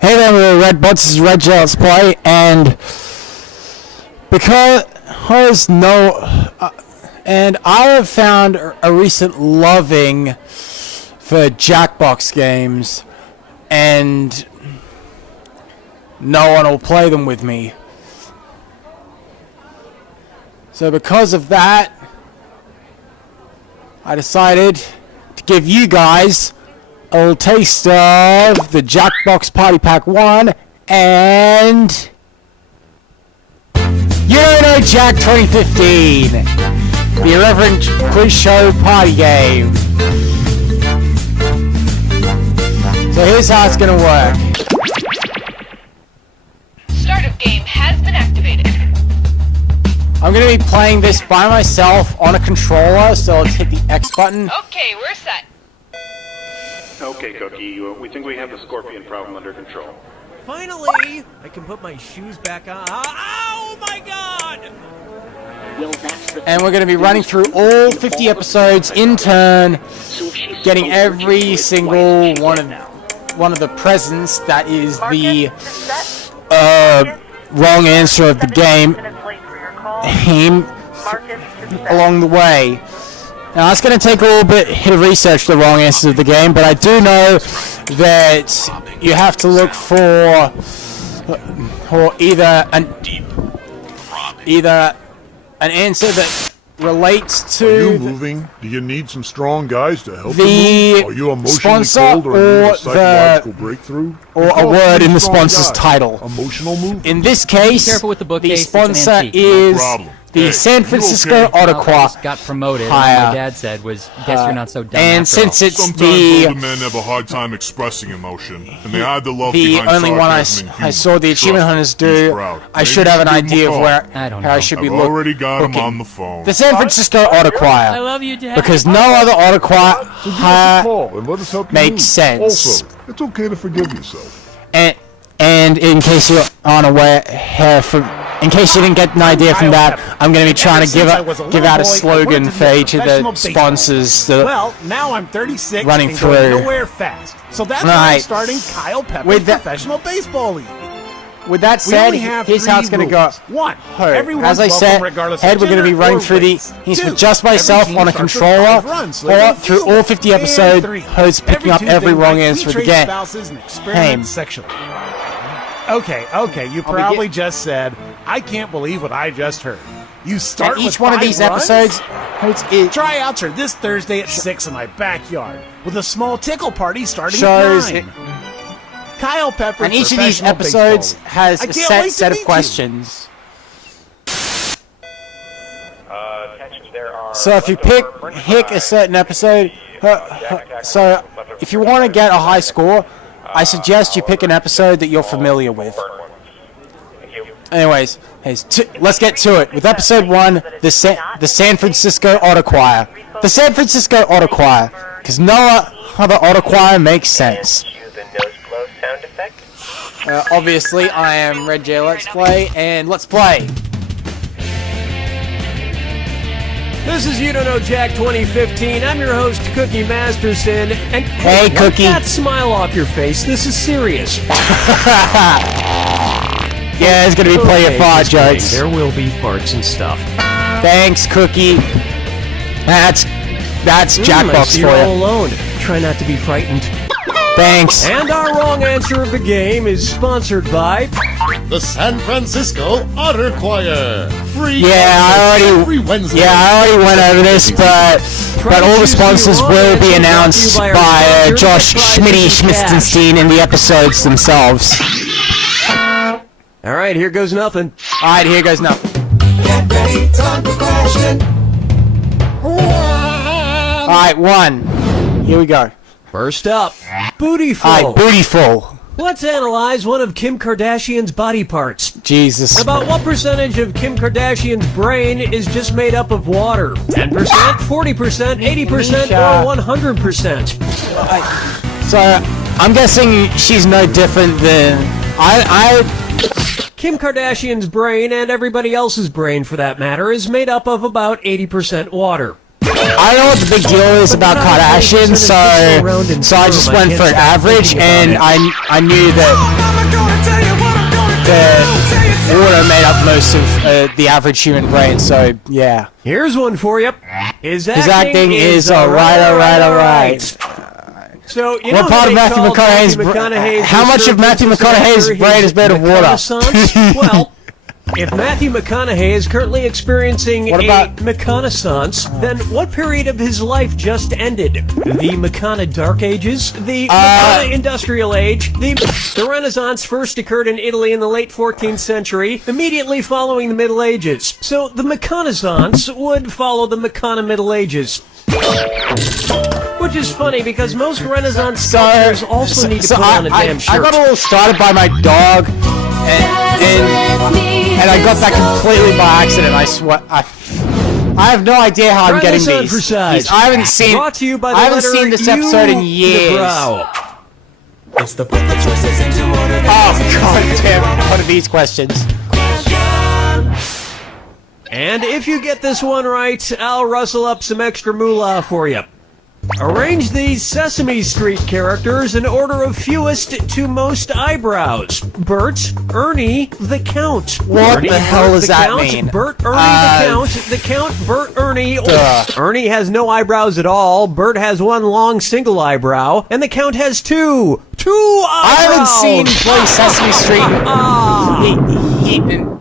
Hey there, we're Red Bots, this is Red Let's Play, and because and I have found a recent loving for Jackbox games, and no one will play them with me. So because of that, I decided to give you guys a little taste of the Jackbox Party Pack 1 and You Don't Know Jack 2015, the irreverent quiz show party game. So here's how it's gonna work. Start of game has been activated. I'm gonna be playing this by myself on a controller, so let's hit the X button. Okay, we're set. Okay, Cookie, we think we have the scorpion problem under control. Finally, I can put my shoes back on. Oh my god! And we're going to be running through all 50 episodes in turn, getting every single one of the presents that is the wrong answer of the game along the way. Now, it's going to take a little bit of research, the wrong answers of the game, but I do know that you have to look for either an answer that relates to... Are you moving? Do you need some strong guys to help the you move? Are you emotionally sponsor cold or need or a psychological breakthrough? or a word in the sponsor's title. Emotional move? In this case, Be careful with the bookcase, it's the an sponsor antique. is No problem. the Hey, San you Francisco okay? Otter I just got promoted. And higher. my dad said was, guess you're not so dumb And after since all. it's Sometimes older men have a hard time expressing emotion, and they hide the love the behind only one sarcasm and I humor. saw the Achievement Trust Hunters me, he's do, proud. I Maybe should you have an give him a idea of call. where I don't how I know. should be I've looking. already got him on the phone. The San Francisco Otter Choir. I love you, Dad. Because no other Otter Choir So give us a call and let us help you makes move. sense. Also, it's okay to forgive yourself. And in case you're unaware, in case you didn't get an idea from that, I'm going to be trying to give out a slogan for each of the sponsors. Well, now I'm 36 running and going through. nowhere fast. So that's why Right. I'm starting Kyle Pepper's With that- Professional Baseball League. With that We said, only have here's how it's three going to go. rules. One, As everyone's I welcome said, regardless Head, of we're going to be gender running or through the race. he's Two, just myself every on a team starts with controller, 5 runs, or leaving through field. all 50 And episodes, three, picking up Tuesday every wrong night, answer we of the trade game. spouses and experiment sexually. Okay, you probably just said, I can't believe what I just heard. You start And with each one of 5 these runs? episodes, Tryouts are this Thursday at 6 in my backyard, with a small tickle party starting shows at 9. Kyle Pepper, and each of these episodes has a set of questions. So if you pick a certain episode, so if you want to get a high score, I suggest you pick an episode that you're familiar with. Anyways, let's get to it with episode 1, the San Francisco Otter Choir. The San Francisco Otter Choir, because no other Otter Choir makes sense. Obviously, I am Red J Let's Play, and let's play. This is You Don't Know Jack 2015. I'm your host, Cookie Masterson. And Hey, wipe Cookie. that smile off your face. This is serious. Yeah, it's gonna be play your fart jokes. There will be farts and stuff. Thanks, Cookie. That's Jackbox You're all for you. alone. Try not to be frightened. Thanks. And our wrong answer of the game is sponsored by The San Francisco Otter Choir. Free I every Wednesday. already went over this, but all the sponsors will be announced by Josh Schmitty-Schmitzenstein in the episodes themselves. All right, here goes nothing. Alright, here goes nothing. Get ready, time for question. Alright, 1. Here we go. First up, Bootyful. Alright, Bootyful. Let's analyze one of Kim Kardashian's body parts. Jesus. About what percentage of Kim Kardashian's brain is just made up of water? 10%, 40%, 80%, or 100%? So, I'm guessing she's no different than... Kim Kardashian's brain, and everybody else's brain for that matter, is made up of about 80% water. I don't know what the big deal is about Kardashian, so I just went for an average, and I knew that The water made up most of the average human brain, so yeah. Here's one for you. His acting is alright. So, you What know part of how they Matthew called McConaughey's how much of Matthew resurgence McConaughey's as an brain actor is made of his water? reconnaissance? Well, if Matthew McConaughey is currently experiencing What a about- reconnaissance, then what period of his life just ended? The McCona Dark Ages? The McCona Industrial Age? The Renaissance first occurred in Italy in the late 14th century, immediately following the Middle Ages. So the McConaissance would follow the McCona Middle Ages. Which is funny because most Renaissance sculptors also need to put on a damn shirt. I got a little started by my dog, and I got that completely by accident. I swear. I have no idea how I'm Try getting this on these. for size. I haven't seen. Brought to you by the I haven't letter seen this U episode in to the years. brow. Oh god damn! What are these questions? And if you get this one right, I'll rustle up some extra moolah for you. Arrange these Sesame Street characters in order of fewest to most eyebrows. Bert, Ernie, the Count. What Ernie, the hell Bert, does the that Count, mean? Bert, Ernie, the Count, Bert, Ernie. Duh. Ernie has no eyebrows at all. Bert has one long single eyebrow, and the Count has two. Two eyebrows. I haven't seen bloody Sesame Street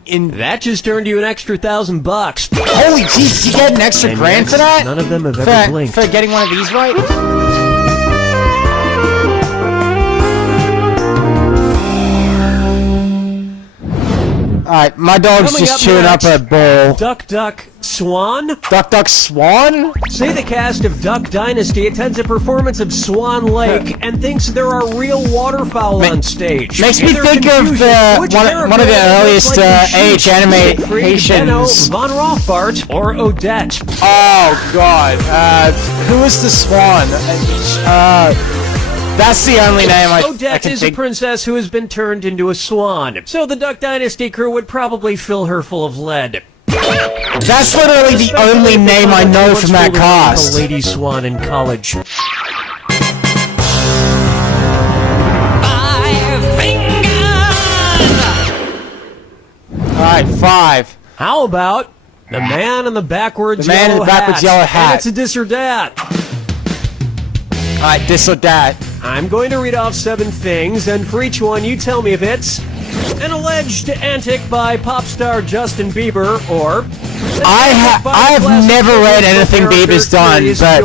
in That just earned you an extra $1,000. Holy jeez, you get an extra And grand yes, for that? None of them have ever blinked. For getting one of these right? Alright, my dog's Coming just up chewing next, up a bowl. Duck, Duck, Swan. Duck Duck Swan? Say the cast of Duck Dynasty attends a performance of Swan Lake and thinks there are real waterfowl on stage. Makes In me their think of confusion, the which one of the character earliest looks like the age sheep? animations. Benno, Von Rothbart, or Odette? Oh god, who is the swan? That's the only name I Odette can is a think. princess who has been turned into a swan. So the Duck Dynasty crew would probably fill her full of lead. That's literally the only name I know from that A cast. lady swan in college. Alright, 5. How about the man in the backwards The man in yellow the backwards hat? yellow hat. And it's a this or that. Alright, this or that. I'm going to read off 7 things, and for each one, you tell me if it's an alleged antic by pop star Justin Bieber, or I've never read anything Bieber's done, but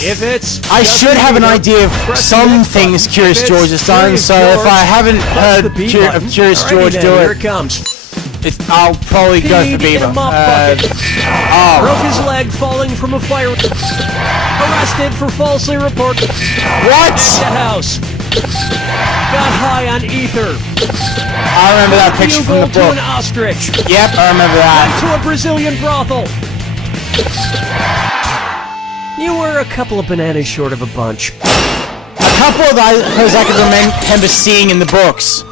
if it's I Justin should have an Bieber, idea of press the some next button. things Curious If it's George has done, Curious so if George, I haven't press heard the B of button. Curious Alrighty George then, do here it, it comes. I'll probably go for Peed in a Bieber. mop bucket. Oh, Broke his leg falling from a fire. Arrested for falsely reporting what? the house. Got high on ether. I remember that picture from the Bugle to an book. ostrich. Yep, I remember that. To a Brazilian brothel. You were a couple of bananas short of a bunch. A couple of those I can remember seeing in the books.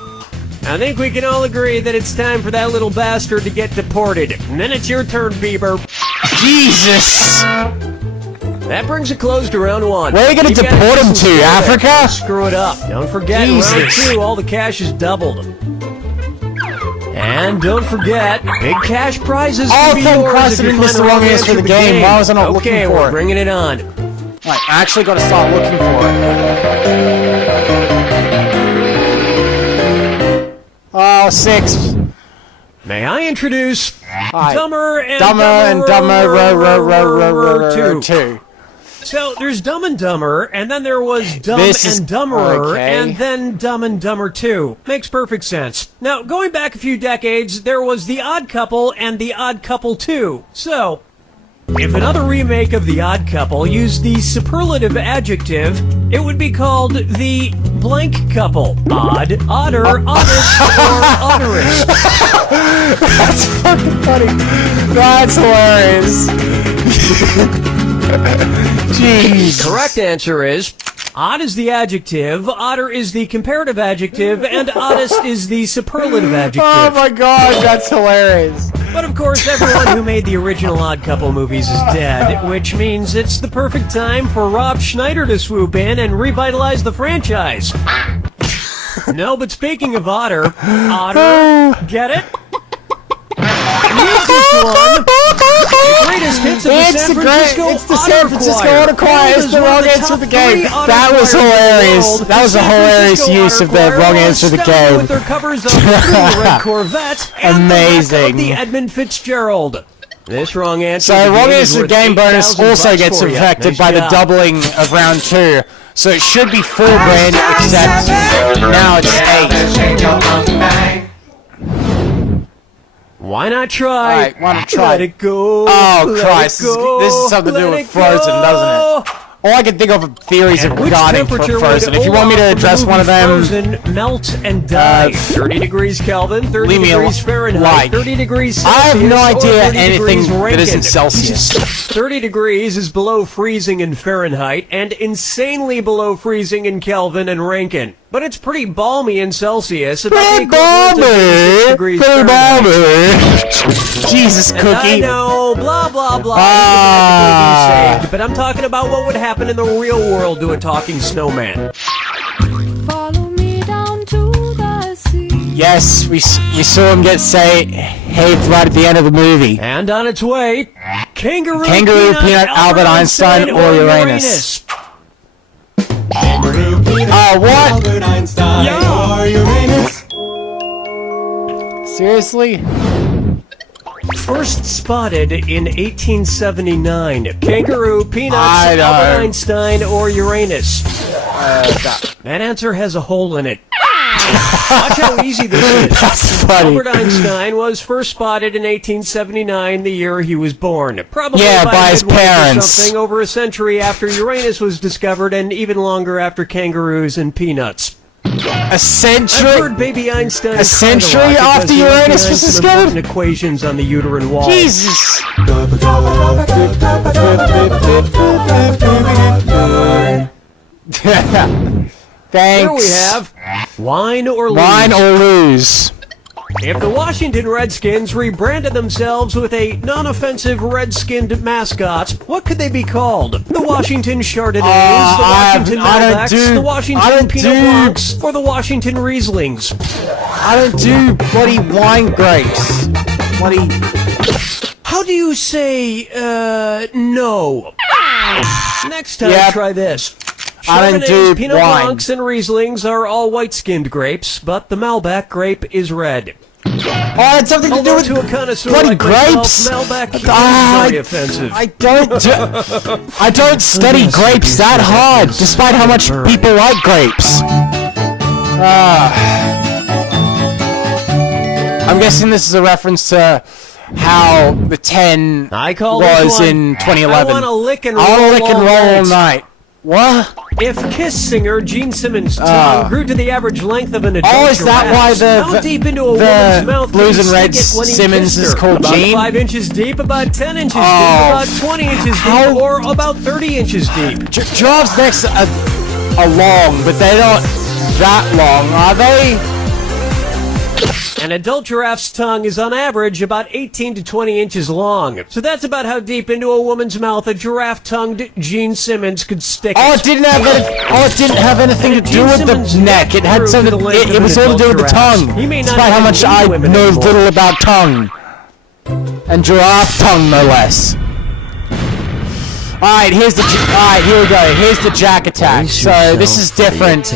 I think we can all agree that it's time for that little bastard to get deported. And then it's your turn, Bieber. Jesus! That brings a close to round 1. Where are you gonna You gotta deport do him some to, sort of- Africa? Screw it up. Don't forget, Jesus. round 2, all the cash is doubled. And don't forget, big cash prizes Oh, can be thank yours Christ if I you didn't miss find the wrong right answer for the for game. Why was I not looking Okay, for we're it? bringing it on. Right, I actually gotta start looking for it. Oh, 6. May I introduce Hi. Dumber and Dumber and Dumber 2. 2. So there's Dumb and Dumber, and then there was Dumb This is- and Dumberer, okay. and then Dumb and Dumber 2. Makes perfect sense. Now, going back a few decades, there was The Odd Couple and The Odd Couple 2. So, if another remake of The Odd Couple used the superlative adjective, it would be called The Blank Couple. Odd, Otter, Oddest, or Otterist. That's fucking funny. That's hilarious. Jeez. Correct answer is, odd is the adjective, otter is the comparative adjective, and oddest is the superlative adjective. Oh my god, that's hilarious. But of course, everyone who made the original Odd Couple movies is dead, which means it's the perfect time for Rob Schneider to swoop in and revitalize the franchise. No, but speaking of Otter, get it? Music one. The greatest hits of the San Francisco it's the San Francisco Otter Choir. It's the wrong answer of the game. That was hilarious. That was a hilarious use of the wrong answer of the game. With their covers of the Red Corvette and Amazing. the Edmund Fitzgerald. This wrong answer. So wrong answer of the game bonus also gets affected by the doubling of round 2. So it should be 4 grand, except now it's 8. Why not try? Alright, why not try? Let it go. Oh, Christ. This is something to do with Frozen, doesn't it? All I can think of are theories regarding Frozen. If you want me to address one of them... Frozen, melt and die. 30 degrees Kelvin, 30 degrees Fahrenheit, 30 degrees Celsius. I have no idea anything that isn't Celsius. 30 degrees is below freezing in Fahrenheit and insanely below freezing in Kelvin and Rankine. But it's pretty balmy in Celsius. Pretty balmy! Pretty balmy! Jesus, Cookie. And I know, blah, blah, blah. Saved, but I'm talking about what would happen in the real world to a talking snowman. Follow me down to the sea. Yes, we saw him get saved right at the end of the movie. And on its way, Kangaroo, Peanut, Albert Einstein, or Uranus. Oh, what? Seriously? First spotted in 1879. Kangaroo, Peanuts, Albert Einstein, or Uranus? That answer has a hole in it. Watch how easy this is. That's funny. Albert Einstein was first spotted in 1879, the year he was born. Probably by his parents. Something over a century after Uranus was discovered, and even longer after kangaroos and peanuts. A century? I've heard baby Einstein. A century after Uranus was discovered? Equations on the uterine wall. Jesus. Thanks. Here we have wine or lose. Wine or lose. If the Washington Redskins rebranded themselves with a non-offensive red-skinned mascot, what could they be called? The Washington Chardonnays, the Washington Malbecs, the Washington Pinot Blancs, or the Washington Rieslings? I don't do bloody wine grapes. Bloody... How do you say, no? Next time, try this. I don't do Pinot wine. Blancs and Rieslings are all white-skinned grapes, but the Malbec grape is red. Oh, it's something to do with a connoisseur bloody like grapes. Myself, Malbec is very offensive. I don't study grapes that hard, despite how much people like grapes. I'm guessing this is a reference to how the 10 was in 2011. I want to lick and roll all night. What? If Kiss singer Gene Simmons' tongue grew to the average length of an adult is that why how deep into a woman's mouth Blues and Reds Simmons is called about Gene? 5 inches deep, about 10 inches deep, about 20 inches deep, or about 30 inches deep. Giraffes' necks are long, but they're not that long, are they? An adult giraffe's tongue is on average about 18 to 20 inches long. So that's about how deep into a woman's mouth a giraffe-tongued Gene Simmons could stick it didn't have anything to do with the neck. It had something. It was all to do with the tongue. Despite how much I know little about tongue. And giraffe tongue, no less. Alright, here we go. Here's the jack attack. So this is different.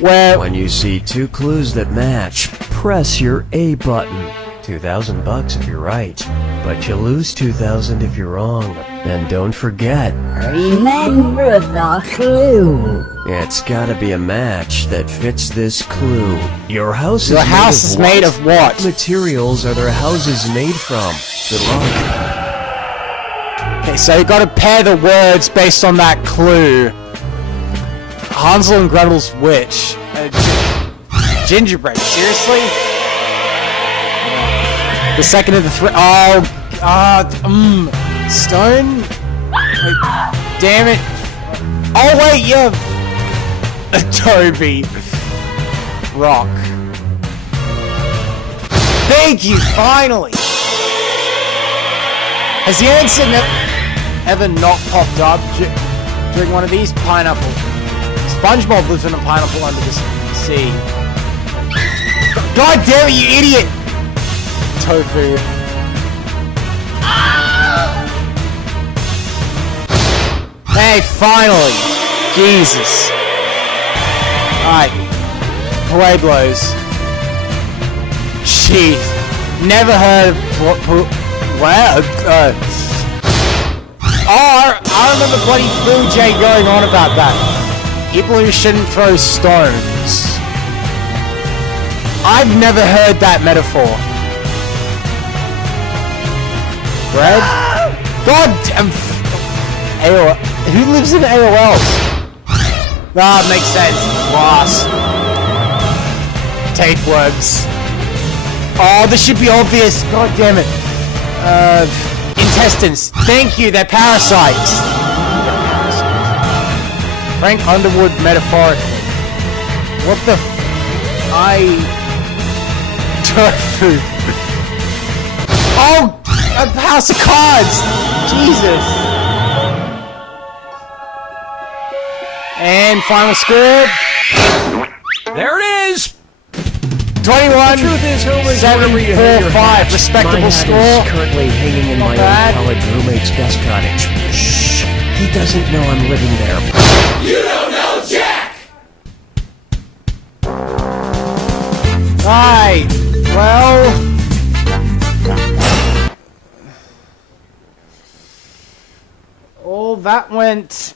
Where when you see 2 clues that match, press your A button. $2,000 if you're right, but you lose $2,000 if you're wrong. And don't forget, Remember the clue. it's gotta be a match that fits this clue. Your house is made of what? What materials are their houses made from? Good luck. Okay, so you gotta pair the words based on that clue. Hansel and Gretel's witch. Gingerbread, seriously? The second of the three. Oh, God. Stone? Wait, damn it. Oh, wait, yeah. Adobe. Rock. Thank you, finally. Has the answer ever not popped up during one of these? Pineapple. SpongeBob lives in a pineapple under the sea. God damn it, you idiot! Tofu. Hey, finally! Jesus. Alright. Pueblos. Jeez. Never heard of... Wow. I remember bloody Blue Jay going on about that. People who shouldn't throw stones. I've never heard that metaphor. Bread? God damn... AOL. Who lives in AOL? Ah, makes sense. Glass. Tapeworms. Oh, this should be obvious. God damn it. Intestines. Thank you, they're parasites. Frank Underwood metaphorically. What the tofu. Oh! A house of cards! Jesus! And final score. There it is! 21, The truth is, Homer, 7, 4, 5. Respectable my hat score. is currently hanging in my bad. old college roommate's guest cottage. Shh! He doesn't know I'm living there. You don't know Jack! Alright, well... Oh, that went...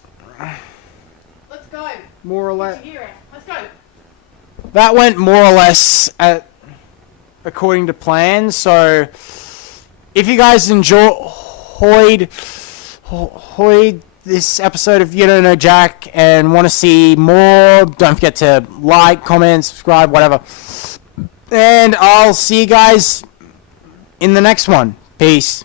Let's go. More or less... Let's go. That went more or less according to plan, so... If you guys enjoyed this episode of You Don't Know Jack and want to see more, don't forget to like, comment, subscribe, whatever. And I'll see you guys in the next one. Peace.